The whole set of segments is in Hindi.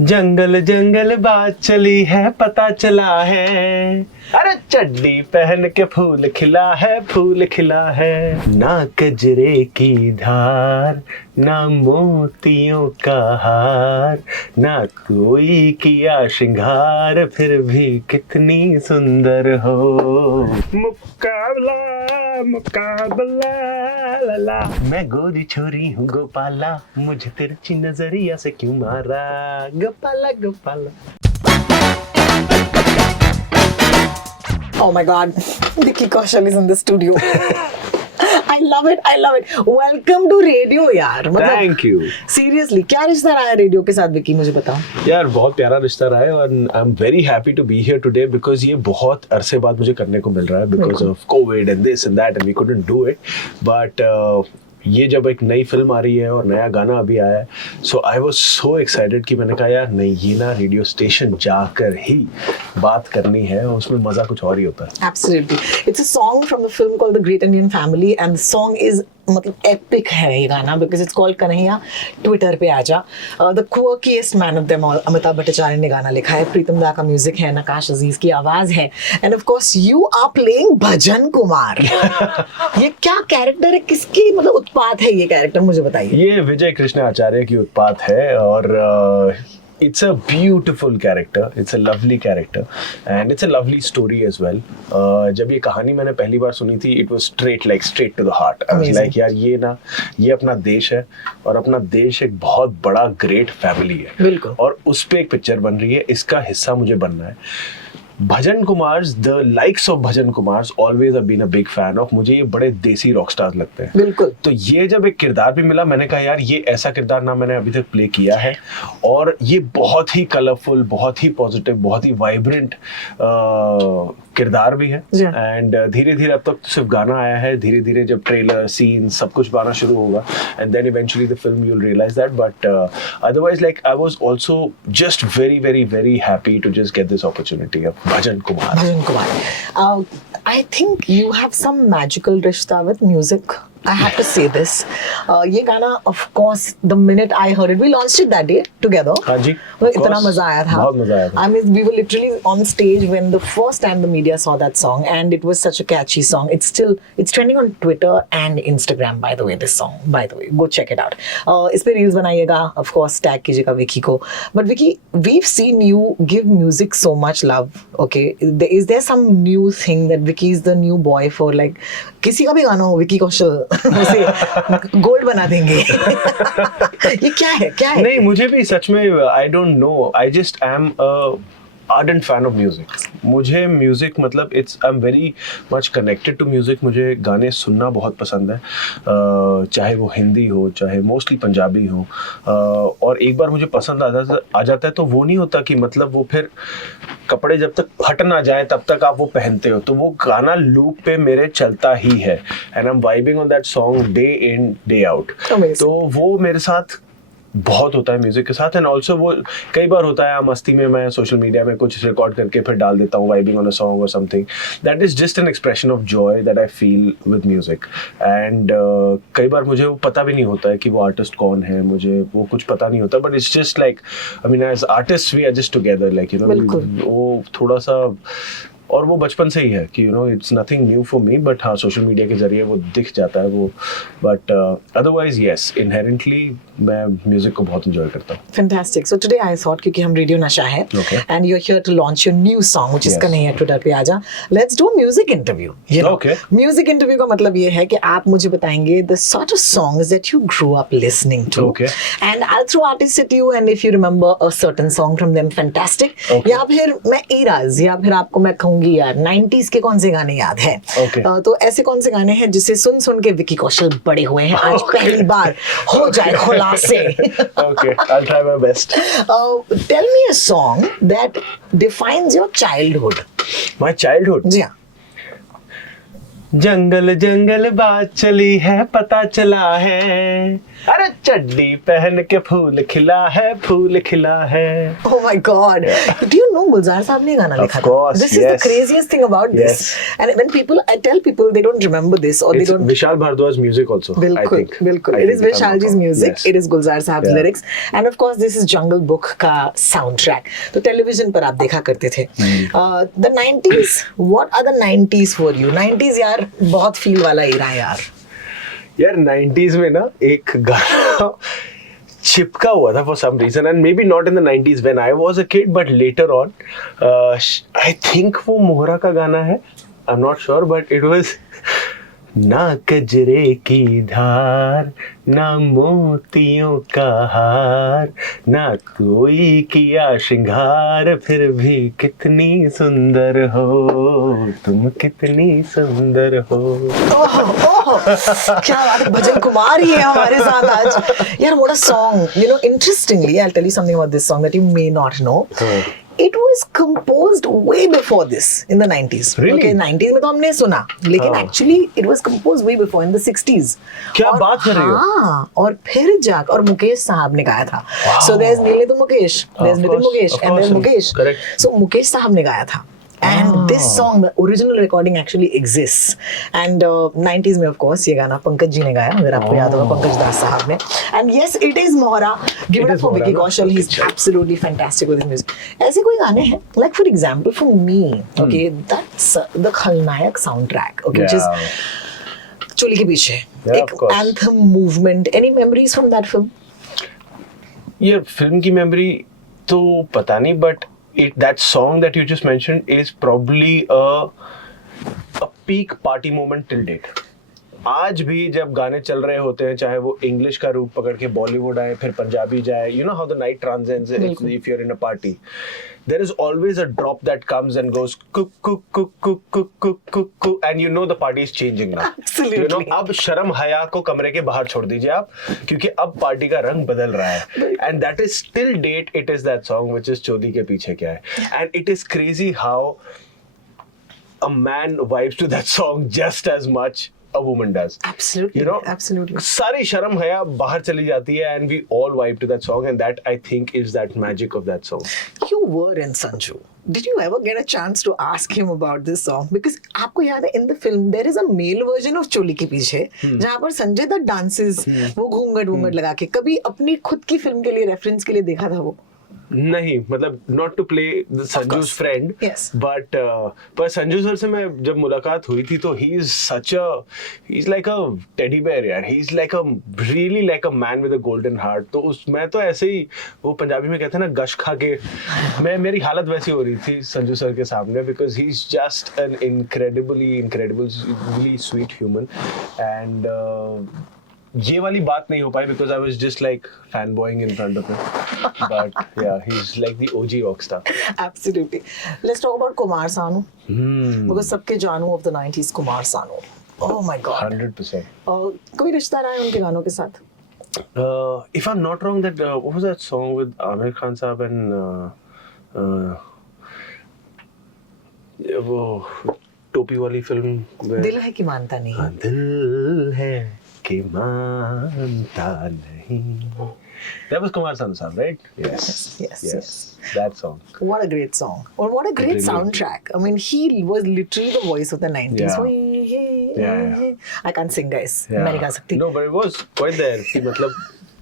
जंगल जंगल बात चली है, पता चला है, अरे चड्डी पहन के फूल खिला है। ना कजरे की धार, ना मोतियों का हार, ना कोई किया श्रृंगार, फिर भी कितनी सुंदर हो। मुकाबला मुकाबला ला ला। मैं गोरी छोरी हूँ गोपाला, मुझे तिरछी नजरिया से क्यों मारा, Gopala Gopala. Oh my God, Vicky Kaushal is in the studio. I love it. Welcome to radio यार। Thank you. Seriously, क्या रिश्ता रहा है रेडियो के साथ विकी, मुझे बताओ। यार बहुत प्यारा रिश्ता रहा है और I am very happy to be here today because ये बहुत अरसे बाद मुझे करने को मिल रहा है because of Covid and this and that and we couldn't do it but ये जब एक नई फिल्म आ रही है और नया गाना अभी आया है सो आई वाज सो एक्साइटेड कि मैंने कहा यार नहीं ये ना रेडियो स्टेशन जाकर ही बात करनी है और उसमें मजा कुछ और ही होता है। Absolutely. It's a song from the film called The Great Indian Family and the song is मतलब epic है ये गाना because it's called Kanhaiya Twitter पे आजा। The quirkiest man of them all, Amitabh Bhattacharya ने गाना लिखा है, प्रीतम दा का म्यूजिक है, नकाश अजीज की आवाज है and of course you are playing भजन कुमार। ये क्या कैरेक्टर है, किसकी मतलब उत्पात है ये कैरेक्टर, मुझे बताइए। ये विजय कृष्ण आचार्य की उत्पात है और it's a beautiful character, it's a lovely character and it's a lovely story as well. जब ये कहानी मैंने पहली बार सुनी थी it was straight to the heart. I was like यार ये ना ये अपना देश है और अपना देश एक बहुत बड़ा ग्रेट फैमिली है। बिल्कुल। और उस पे एक पिक्चर बन रही है, इसका हिस्सा मुझे बनना है। भजन कुमार्स, द लाइक्स ऑफ भजन कुमार्स always have been a big fan of, मुझे ये बड़े देसी रॉक स्टार्स लगते हैं। बिल्कुल। तो ये जब एक किरदार भी मिला मैंने कहा यार ये ऐसा किरदार ना मैंने अभी तक प्ले किया है और ये बहुत ही कलरफुल, बहुत ही पॉजिटिव, बहुत ही वाइब्रेंट किरदार भी है एंड धीरे धीरे अब तक सिर्फ गाना आया है, धीरे धीरे जब ट्रेलर सीन सब कुछ आना शुरू होगा and then eventually the film you will realize that but otherwise like I was also just very happy to just get this opportunity of Bhajan Kumar. I think you have some magical rishta with music. I have to say this. ये गाना, of course, the minute I heard it, we launched it that day together. हाँ जी. इतना मजा आया था. बहुत मजा आया था. I mean, we were literally on stage when the first time the media saw that song, and it was such a catchy song. It's trending on Twitter and Instagram. By the way, this song. By the way, go check it out. इस पे reels बनाइएगा, of course, tag कीजिएगा विकी को. But Vicky, we've seen you give music so much love. Okay, is there some new thing that Vicky is the new boy for like? किसी का भी गाना हो विकी कौशल उसे गोल्ड बना देंगे। ये क्या है? नहीं मुझे भी सच में I don't know, I just am ardent fan of music. मुझे म्यूजिक मतलब I am very much connected to music. मुझे गाने सुनना बहुत पसंद है, चाहे वो हिंदी हो चाहे मोस्टली पंजाबी हो, और एक बार मुझे पसंद आ जाता है तो वो नहीं होता कि मतलब वो फिर कपड़े जब तक फट ना जाए तब तक आप वो पहनते हो, तो वो गाना लूप पे मेरे चलता ही है and I am vibing on that song day in day out. तो वो मेरे साथ बहुत होता है म्यूजिक के साथ एंड ऑल्सो वो कई बार होता है मस्ती में मैं सोशल मीडिया में कुछ रिकॉर्ड करके फिर डाल देता हूँ वाइबिंग ऑन अ सॉन्ग और something that is just an expression of Joy that I feel with music and कई बार मुझे वो पता भी नहीं होता है कि वो आर्टिस्ट कौन है, मुझे वो कुछ पता नहीं होता but it's just like I mean as artist we are just together like you know, वो थोड़ा सा और वो बचपन से ही है कि you know it's nothing new for me but हाँ सोशल मीडिया के जरिए वो दिख जाता है वो, बट अदरवाइज यस इनहेरेंटली मैं म्यूजिक को बहुत एंजॉय करता हूँ। Fantastic. So today I thought क्योंकि हम रेडियो नशा है and you are here to launch your new song which is Kanhaiya Twitter पे आजा, let's do music interview. Music interview का मतलब ये है कि आप मुझे बताएंगे the sort of songs that you grew up listening to and I will throw artist at you and if you remember a certain song from them fantastic, या फिर मैं इराज या फिर आपको मैं यार 90s के कौन से गाने याद है, तो ऐसे कौन से गाने हैं जिसे सुन सुन के विकी कौशल बड़े हुए हैं, आज पहली बार हो जाए खुलासे। Okay, I'll try my best. Tell me a song that defines your childhood. My childhood? जी हाँ। जंगल जंगल बात चली है, पता चला है, अरे चड्डी पहन के फूल खिला है, फूल खिला है. Oh my God! Do you know गुलजार साहब ने गाना लिखा था? course, This is the craziest thing about this. And when I tell people they don't remember this or they It's don't. Vishal Bhardwaj music also. बिल्कुल, बिल्कुल. It is Vishal ji's music. It is Gulzar साहब's lyrics. And of course this is Jungle Book का soundtrack. तो टेलीविजन पर आप देखा करते थे. The 90s. What are the 90s for you? 90s यार बहुत फील वाला era है यार. यार 90s में ना एक गाना चिपका हुआ था for some reason, and maybe not in the 90s when I was a kid, but later on, I think वो मोहरा का गाना है. I'm not sure, but it was ना कजरे की धार, ना मोतियों का हार, ना कोई किया श्रृंगार, फिर भी कितनी सुंदर हो तुम, कितनी सुंदर हो. क्या बात है, भजन कुमार ही है हमारे साथ आज. यार what a song. You know, interestingly, I'll tell you something about this song that you may not know. It was composed way before this in the 90s. Really? Okay, 90s में तो हमने सुना, लेकिन actually it was composed way before in the 60s. क्या बात कर रही हो? हाँ, और फिर जाकर और मुकेश साहब ने गाया था. So there's Neeladhu Mukesh, there's Nitin Mukesh, and there's Mukesh. Correct. So Mukesh साहब ने गाया था. And this song, the original recording actually exists. And 90s में of course ये गाना पंकज जी ने गाया, अगर आपको याद होगा, पंकज दास साहब ने. And yes, it is Mohra. Give it up for Vicky Kaushal. He's absolutely fantastic with his music. ऐसे कोई गाने हैं, like for example for me, okay, that's the Khalnayak soundtrack, okay, which is चोली के पीछे, एक anthem movement. Any memories from that film? ये फिल्म की मेमोरी तो पता नहीं, but that song that you just mentioned is probably a peak party moment till date. आज भी जब गाने चल रहे होते हैं, चाहे वो इंग्लिश का रूप पकड़ के बॉलीवुड आए, फिर पंजाबी जाए, you know how the night transcends if you're in a party. There is always a drop that comes and goes cook cook cook cook cook cook cook cook, and you know the party is changing now. Absolutely. You know, अब शर्म हया को कमरे के बाहर छोड़ दीजिए आप, क्योंकि अब पार्टी का रंग बदल रहा है. And that is still date, it is that song which is चोली के पीछे क्या है. And it is crazy how a man vibes to that song just as much a woman does. Absolutely. You know, absolutely. सारी शर्म हया बाहर चली जाती है, and we all vibe to that song, and that I think is that magic of that song. You were in Sanju. Did you ever get a chance to ask him about this song? Because आपको याद है, in the film there is a male version of चोली के पीछे जहाँ पर संजय दत्त dances, वो घूंघट लगा के. कभी अपनी खुद की फिल्म के लिए रेफरेंस के लिए देखा था वो? नहीं, मतलब not to play the Sanju's friend, yes, but पर संजू सर से मैं जब मुलाकात हुई थी तो he's like a teddy bear यार. He's like a really like a man with a golden heart. तो मैं तो ऐसे ही, वो पंजाबी में कहते हैं ना, गश खा के मेरी हालत वैसी हो रही थी संजू सर के सामने, because he's just an incredibly sweet human. And ये वाली बात नहीं हो पाई because I was just like fanboying in front of him. But yeah, he's like the OG rockstar. Absolutely. Let's talk about Kumar Sanu. Because सबके जानू of the 90s Kumar Sanu. Oh my God. 100%. कोई रिश्ता रहा है उनके गानों के साथ? If I'm not wrong, that what was that song with Amir Khan साहब and वो टोपी वाली फिल्म, दिल है कि मानता नहीं. हाँ, दिल है कि मानता नहीं. That was Kumar Sanu साहब, right? Yes. That song. What a great song. Or what a great really soundtrack. I mean, he was literally the voice of the 90s. Yeah. I can't sing, guys. Yeah. मैं नहीं गा सकती. No, but it was quite there. कि मतलब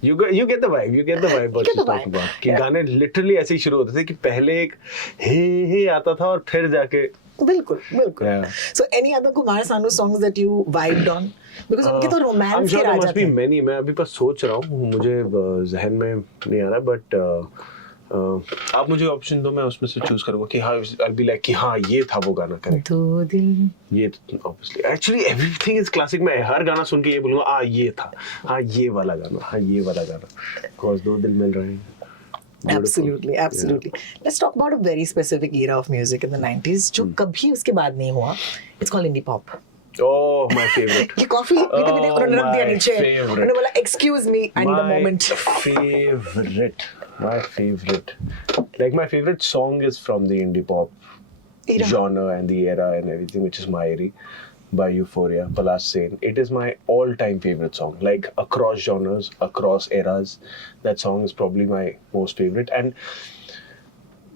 you get the vibe. You get the vibe. What she's talking about. कि गाने literally ऐसे ही शुरू होते थे कि पहले एक हे आता था और फिर जाके. बिल्कुल. Yeah. So any other Kumar Sanu songs that you vibed on? Because उनके तो romance के राजा थे. Many. मैं अभी बस सोच रहा हूँ, मुझे जहन में नहीं आ रहा, but आप मुझे ऑप्शन दो, मैं उसमें से चूज करूंगा कि हाँ, I'll be like कि हाँ ये था वो गाना, करेक्ट. दो दिल. ये obviously actually everything is classic. मैं हर गाना सुन के ये बोलूँगा ये था, हाँ ये वाला गाना, cause दो दिल मिल रहे हैं. Absolutely. Yeah. Let's talk about a very specific era of music in the 90s जो कभी उसके बाद नहीं हुआ. It's called indie pop. Oh, my favorite. ये कॉफी पीते उन्होंने रख दिया नीचे. उन्होंने बोला excuse me, I need a moment. My favorite. Like my favorite song is from the indie pop genre and the era and everything, which is Mairi. by Euphoria, Palash Sen. It is my all-time favorite song. Like across genres, across eras, that song is probably my most favorite. And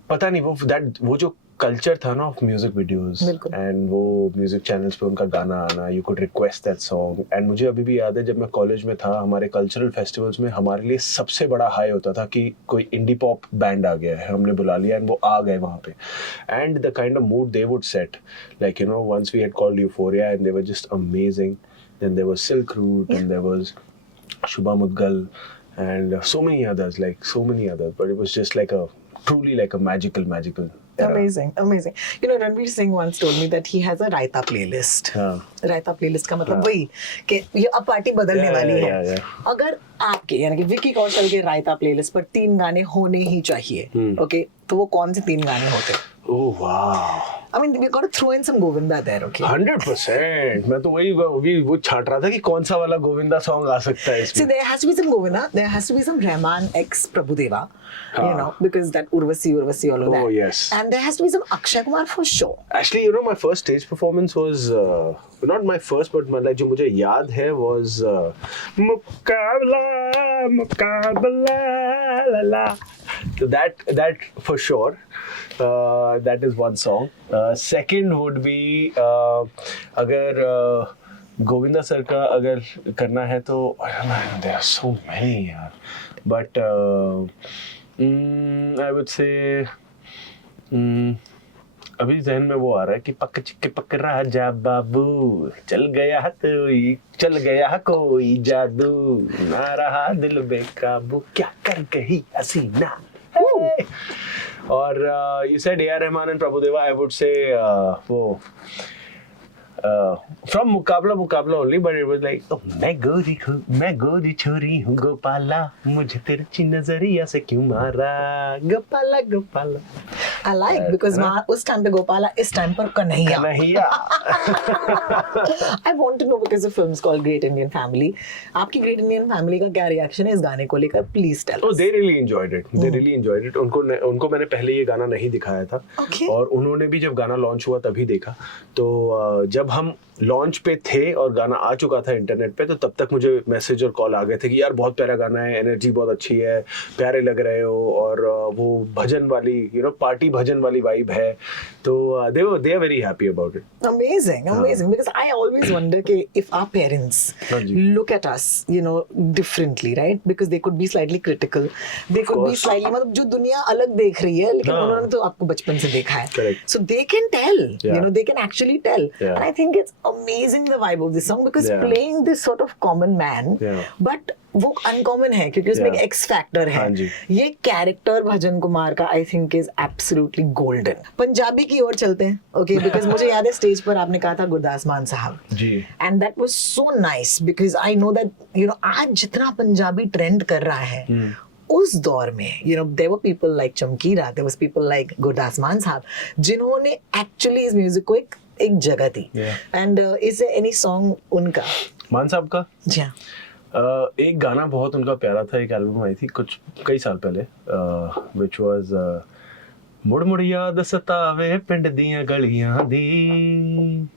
पता नहीं वो जो कल्चर था ना ऑफ म्यूजिक वीडियोस एंड वो म्यूजिक चैनल्स पे उनका गाना आना, you could request that song. And मुझे अभी भी याद है जब मैं कॉलेज में था, हमारे कल्चरल फेस्टिवल्स में हमारे लिए सबसे बड़ा हाई होता था कि कोई इंडी पॉप बैंड आ गया है, हमने बुला लिया एंड वो आ गए वहाँ पे. And the kind of mood they would set, like you know, once we had called Euphoria and they were just amazing. Then there was Silk Route and there was Shubha Mudgal and so many others, but it was just like truly like a magical era. Amazing. You know, Ranveer Singh once told me that he has a Raita playlist. Raita playlist का मतलब वही कि ये अब पार्टी बदलने वाली है. अगर आपके यानी कि विकी कौशल के रायता प्लेलिस्ट पर 3 गाने होने ही चाहिए, ओके, तो वो कौन से 3 गाने होते? Oh wow. I mean, we got to throw in some Govinda there, okay? 100%. मैं तो वही वो छाट रहा था कि कौन सा वाला गोविंदा सॉन्ग आ सकता है इसमें. See, there has to be some Govinda. There has to be some Rahman x Prabhudeva, you know, because that Urvasi, all of that. Oh yes. And there has to be some Akshay Kumar for sure. Actually, you know, my first stage performance was not my first, but like जो मुझे याद है was मुकाबला la la. So that for sure. That is one song. Second would be अगर गोविंदा सर का अगर करना है तो there are so many यार, but I would say अभी जहन में वो आ रहा है कि पक चिक पक राजा बाबू चल गया कोई जादू ना रहा दिल बेकाबू क्या कर गई हसीना. और you said A.R. Rahman and Prabhudeva, I would say वो from मुकाबला only, but it was like मैं गोरी छोरी हूँ गोपाला, मुझे तेरी नजरिया से क्यों मारा गोपाला. I like because उस टाइम पे गोपाला, इस टाइम पर Kanhaiya. I want to know because the film is called Great Indian Family. आपकी Great Indian Family का क्या रिएक्शन है इस गाने को लेकर? Please tell us. Oh, they really enjoyed it. उनको मैंने पहले ये गाना नहीं दिखाया था. Okay. और उन्होंने भी जब गाना लॉन्च हुआ तभी देखा. तो जब हम लॉन्च पे थे और गाना आ चुका था इंटरनेट पे, तो तब तक मुझे मैसेज और कॉल आ गए थे कि यार बहुत प्यारा गाना है, एनर्जी बहुत अच्छी है, प्यारे लग रहे हो, और वो भजन वाली, यू नो, पार्टी भजन वाली वाइब है. तो they are very happy about it. Amazing. Because I always wonder कि if our parents look at us, you know, differently, right? Because they could be slightly critical. They could be slightly, मतलब जो दुनिया अलग देख रही है, लेकिन उन्होंने तो आपको बचपन से देखा है. Correct. So they can tell, you know, they can actually tell. And I think it's amazing the vibe of this song because playing this sort of common man, but वो अनकॉमन है क्योंकि उसमें एक एक्स फैक्टर है. ये कैरेक्टर भजन कुमार का आई think is absolutely golden. Punjabi की ओर चलते हैं, ओके, बिकॉज मुझे याद है स्टेज पर आपने कहा था Gurdas Maan Sahab ji, and that was so nice because I know that you know आज जितना पंजाबी ट्रेंड कर रहा है उस दौर में, you know, there were people like चमकीरा, there was people like Gurdas Maan साहब जिन्होंने एक्चुअली इस म्यूजिक को एक जगह दी. एंड इज एनी सॉन्ग उनका मान साहब का? जी हाँ. एक गाना बहुत उनका प्यारा था, एक एल्बम आई थी कई साल पहले, which was मुड़ याद सतावे पिंड दियां गलियां दी,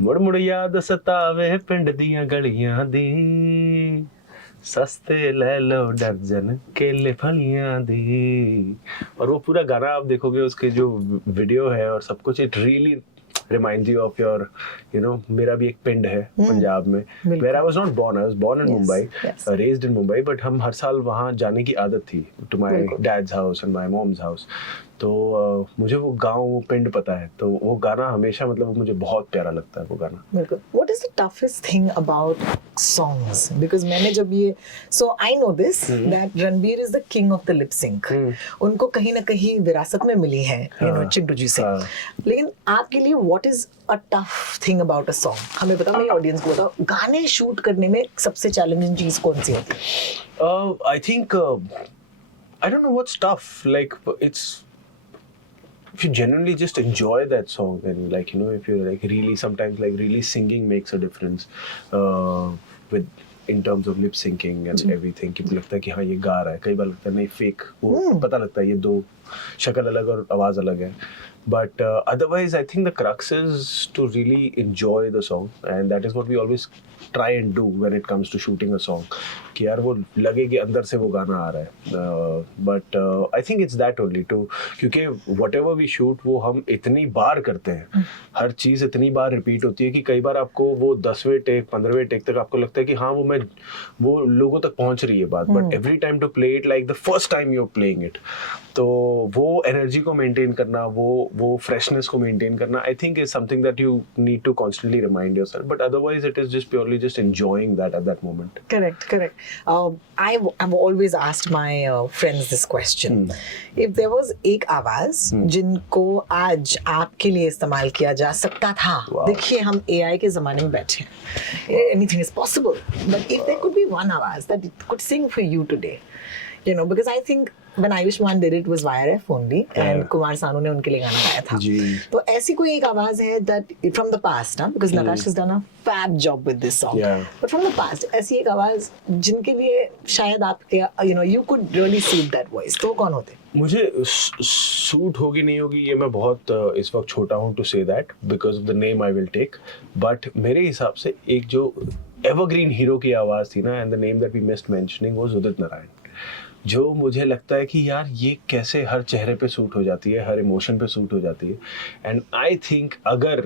मुड़ याद सतावे पिंड दियां गलियां दी, सस्ते ले लो दर्जन केले फलियां दी. और वो पूरा गाना आप देखोगे, उसके जो वीडियो है और सब कुछ, it really reminds you of your, you know, मेरा भी एक पिंड है पंजाब में, where I was not born. I was born in Mumbai, raised in Mumbai, but हम हर साल वहाँ जाने की आदत थी, to my dad's house and my mom's house. तो मुझे वो गाँव, वो पिंड पता है, तो वो गाना हमेशा, मतलब वो मुझे बहुत प्यारा लगता है वो गाना. बिल्कुल. What is the toughest thing about songs? Because मैंने जब ये, so I know this that Ranveer is the king of the lip sync. उनको कहीं ना कहीं विरासत में मिली है, you know, चिंटू जी से. लेकिन आपके लिए what is a tough thing about a song? हमें बताओ, मेरी ऑडियंस को बताओ, गाने शूट करने में सबसे चैलेंजिंग चीज कौन सी होती है? I think I don't know what's tough. Like it's, if you genuinely just enjoy that song, then, like, you know, if you're like really, sometimes like really singing makes a difference with in terms of lip syncing and everything. कि लगता है कि हाँ ये गा रहा है, कई बार लगता है नहीं फेक, वो पता लगता है ये दो शक्ल अलग और आवाज अलग है. But otherwise, I think the crux is to really enjoy the song, and that is what we always try and do when it comes to shooting a song. कि यार वो लगे कि अंदर से वो गाना आ रहा है. But I think it's that only to, क्योंकि whatever we shoot वो हम इतनी बार करते हैं, हर चीज़ इतनी बार रिपीट होती है कि कई बार आपको वो 10वें टेक 15वें टेक तक आपको लगता है कि हाँ वो लोगों तक पहुंच रही है बात. But every time to play it like the first time you're playing it, तो वो एनर्जी को मेंटेन करना, वो फ्रेशनेस को मेंटेन करना, I think is something that you need to constantly remind yourself. But otherwise it is just purely just enjoying that at that moment. Correct. I've always asked my friends this question. If there was एक आवाज जिनको आज आपके लिए इस्तेमाल किया जा सकता था, देखिए हम AI के जमाने में बैठे हैं, anything is possible. But if there could be one आवाज that could sing for you today, you know, because I think when Ayushmann did it was YRF only, and Kumar Sanu ने उनके लिए गाना गाया था. तो ऐसी कोई एक आवाज है that from the past, ना, because Nakash has done a fab job with this song. But from the past, ऐसी एक आवाज जिनके लिए शायद आपके, you know, you could really suit that voice, तो कौन होते? मुझे सूट होगी नहीं होगी ये मैं बहुत इस वक्त छोटा हूँ to say that because of the name I will take. But मेरे हिसाब से एक जो एवरग्रीन हीरो की आवाज थी ना, and the name that we missed mentioning was Udit Narayan, जो मुझे लगता है कि यार ये कैसे हर चेहरे पे सूट हो जाती है, हर इमोशन पे सूट हो जाती है. एंड आई थिंक अगर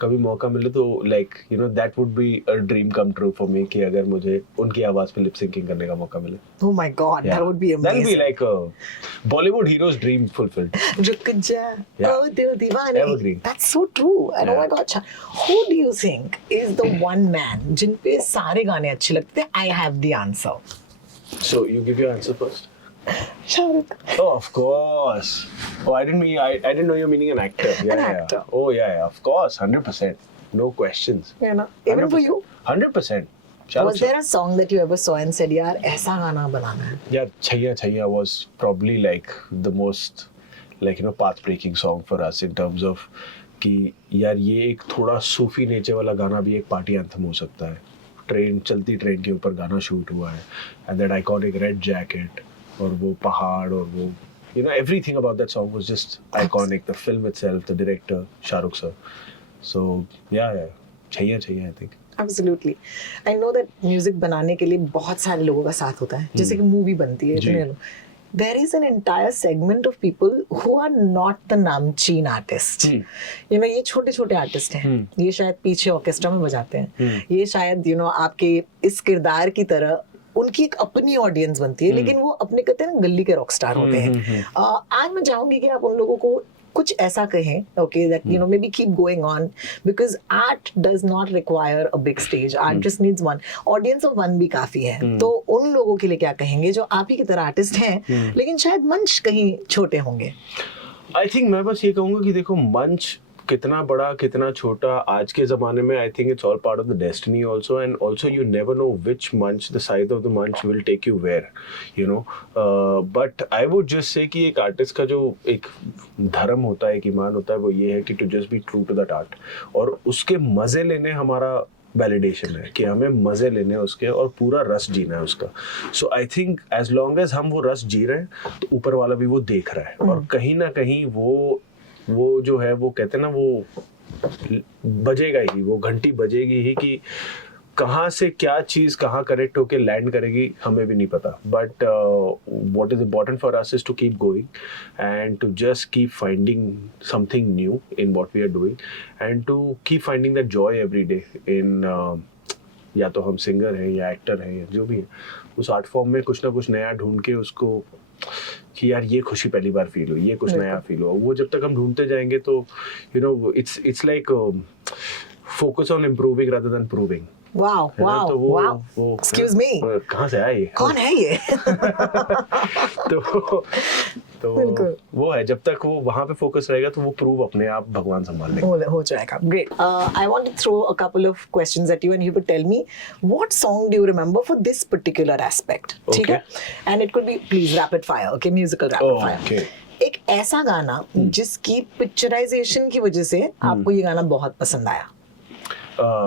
कभी मौका मिले तो like you know that would be a dream come true for me कि अगर मुझे उनकी आवाज पे लिप सिंकिंग करने का मौका मिले. Oh my God, that would be amazing. That would be like a Bollywood hero's dream fulfilled. रुक जा, ओ दिल दीवाने. Evergreen. That's so true. And oh my God, who do you think is the one man जिन पे सारे गाने अच्छे लगते हैं? I have the answer. So you give your answer first. Shahrukh. Oh, of course. Oh, I didn't know you're meaning an actor. An actor. Oh, yeah, of course, 100%. No questions. You know, even for you. 100%. Was there a song that you ever saw and said, यार ऐसा गाना बनाना है? Yeah, Chhaiya Chhaiya was probably like the most like you know path-breaking song for us in terms of कि यार ये एक थोड़ा सूफी नेचर वाला गाना भी एक पार्टी एंथम हो सकता है. चलती ट्रेन के ऊपर गाना शूट हुआ है, and that iconic red jacket और वो पहाड़ और वो you know everything about that song was just iconic. The film itself, the director Shahrukh sir. So yeah, Chhaiya Chhaiya I think. Absolutely. I know that music बनाने के लिए बहुत सारे लोगों का साथ होता है, जैसे कि मूवी बनती है. There is an entire segment of people who are not the namcheen artists. You know, ये छोटे छोटे आर्टिस्ट हैं, ये शायद पीछे ऑर्केस्ट्रा में बजाते हैं, ये शायद you know आपके इस किरदार की तरह उनकी एक अपनी ऑडियंस बनती है, लेकिन वो अपने कहते हैं ना गली के रॉक स्टार होते हैं. आज मैं चाहूंगी कि आप उन लोगों को कुछ ऐसा कहें, okay, that you know maybe keep going on, because art does not require a big stage. Art just needs one audience of one भी काफी है. तो उन लोगों के लिए क्या कहेंगे जो आप ही की तरह आर्टिस्ट हैं, लेकिन शायद मंच कहीं छोटे होंगे? I think मैं बस ये कहूँगा कि देखो मंच कितना बड़ा कितना छोटा आज के ज़माने में I think it's all part of the destiny also, and also you never know which मंच द साइज ऑफ द मंच will take you where you know. But I would just say कि एक आर्टिस्ट का जो एक धर्म होता है, एक ईमान होता है, वो ये है कि to just be true to that art, और उसके मज़े लेने हमारा वैलिडेशन है कि हमें मज़े लेने हैं उसके और पूरा रस जीना है उसका. So I think as long as हम वो रस जी रहे हैं तो ऊपर वाला भी वो देख रहा है, और कहीं ना कहीं वो जो है वो कहते हैं ना वो बजेगा ही, वो घंटी बजेगी ही कि कहाँ से क्या चीज़ कहाँ करेक्ट होके लैंड करेगी हमें भी नहीं पता. But what is important for us is to keep going and to just keep finding something new in what we are doing, and to keep finding that joy every day in या तो हम सिंगर हैं या एक्टर हैं या जो भी है, उस आर्ट फॉर्म में कुछ ना कुछ नया ढूंढ के उसको कि यार ये खुशी पहली बार फील हो, ये कुछ नया फील हो, वो जब तक हम ढूंढते जाएंगे तो you know it's like focus on improving rather than proving. Wow wow wow, excuse me, कहाँ से आए, कौन है ये? तो वो है, जब तक वो वहाँ पे फोकस रहेगा तो वो प्रूव अपने आप भगवान संभाल लेंगे. हो जाएगा. Great. I want to throw a couple of questions at you and you could tell me what song do you remember for this particular aspect. ठीक है? And it could be please rapid fire, okay, musical rapid fire. Okay. एक ऐसा गाना जिसकी पिक्चराइजेशन की वजह से आपको ये गाना बहुत पसंद आया.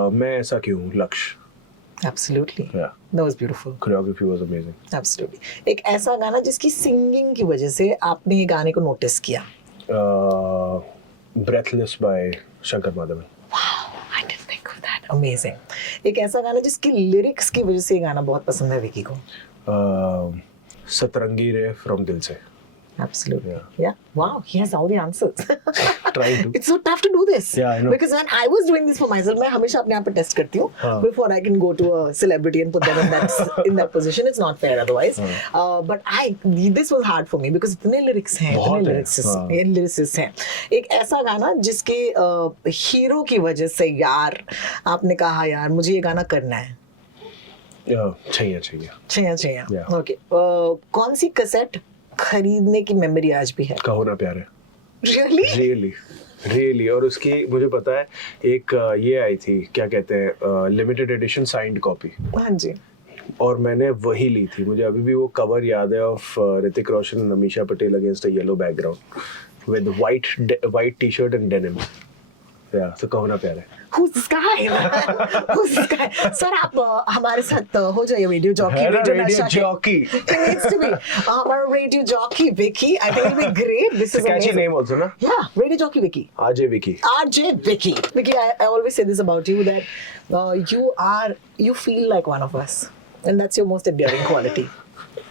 मैं ऐसा क्यों, लक्ष्य. Absolutely. Yeah. That was beautiful. Choreography was amazing. Absolutely. एक ऐसा गाना जिसकी सिंगिंग की वजह से आपने ये गाने को नोटिस किया. Breathless by Shankar Madhavan. I didn't think of that. Amazing. एक ऐसा गाना जिसकी लिरिक्स की वजह से ये गाना बहुत पसंद है विकी को. सतरंगी रे from दिल से. Absolutely. Yeah. Wow, he has all the answers. Trying to. It's so tough to do this. Yeah, I know. Because when I was doing this for myself, मैं हमेशा अपने आप पे टेस्ट करती हूँ before I can go to a celebrity and put them in that position. It's not fair otherwise. But this was hard for me because इतने lyrics हैं, इतने lyricists हैं. एक ऐसा गाना जिसके हीरो की वजह से यार आपने कहा यार मुझे ये गाना करना है. चाहिए. Okay. कौन सी कैसेट खरीदने की मेमोरी आज भी है? कहो ना प्यारे. Really. और उसकी मुझे पता है एक ये आई थी क्या कहते हैं लिमिटेड एडिशन साइंड कॉपी. हाँ जी. और मैंने वही ली थी. मुझे अभी भी वो कवर याद है of Hrithik Roshan and Amisha Patel against a yellow background with white T shirt and denim. तो कहो ना प्यारे. Who's this guy? Who's this guy? Sir आप हमारे साथ हो जाइए radio jockey. It needs to be हमारा radio jockey Vicky. I think it'll be great. This is catchy amazing. name also ना. Yeah, radio jockey Vicky. RJ Vicky. Vicky, I always say this about you that you feel like one of us, and that's your most endearing quality.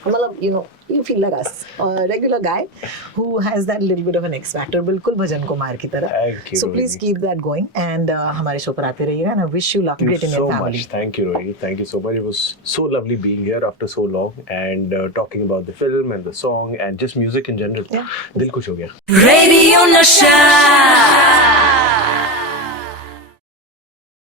मतलब you feel like us, a regular guy who has that little bit of an X factor. बिल्कुल भजन कुमार की तरह. So please keep that going and हमारे शो पर आते रहिएगा and I wish you luck great in your family. Thank you Rohini. Thank you so much. It was so lovely being here after so long and talking about the film and the song and just music in general. दिल खुश हो गया. Radio Nasha.